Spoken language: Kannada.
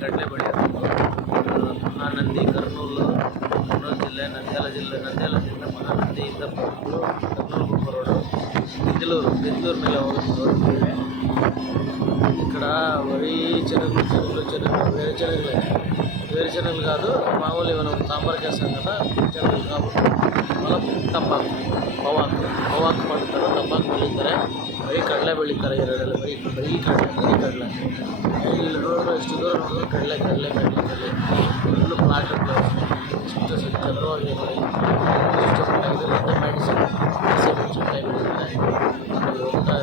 ಕಡಲೆ ಬೆಳೆಯೋದು. ಆ ನಂದಿ ಕರ್ನೂಲು ಜಿಲ್ಲೆ, ನಂದ್ಯಾಲ ಜಿಲ್ಲೆ ಮಹಾನಂದಿಯಿಂದ ಬಂದು ಕರ್ನೂಲು ರೋಡು ಗಿದ್ದಲೂರು ಮೇಲೆ ಹೋಗೋದು ರೋಡ್. ఇక్కడ వేరుశనగలు కాదు, మామూలు మనం సాంబార్కి వేస్తాం కదా శనగలు కాబట్టి ಮಲ ತಂಬಾಕು ಪವಾಕು ಮಾಡ್ತಾರೆ, ತಂಬಾಕು ಬೆಳೀತಾರೆ, ಬರೀ ಕಡಲೆ ಬೆಳೀತಾರೆ. ಎರಡೆಲ್ಲ ಬರೀ ಕಡಲೆ ಇಲ್ಲಿ ನೋಡಿದ್ರೆ ಎಷ್ಟು ದೂರ ನೋಡಿದ್ರೆ ಕಡಲೆ ಫುಲ್ಲು ಪ್ಲಾಟ್ ಎಷ್ಟು ಚಂದ್ರವಾಗಿ ನೋಡಿ ಇಷ್ಟಪಟ್ಟಾಗಿದೆ. ಮೆಡಿಸಿನ್ ಹಸಿಮೆಣಸಿನಕಾಯಿ ಬೆಳೀತಾರೆ, ಅಲ್ಲಿ ಹೋಗ್ತಾ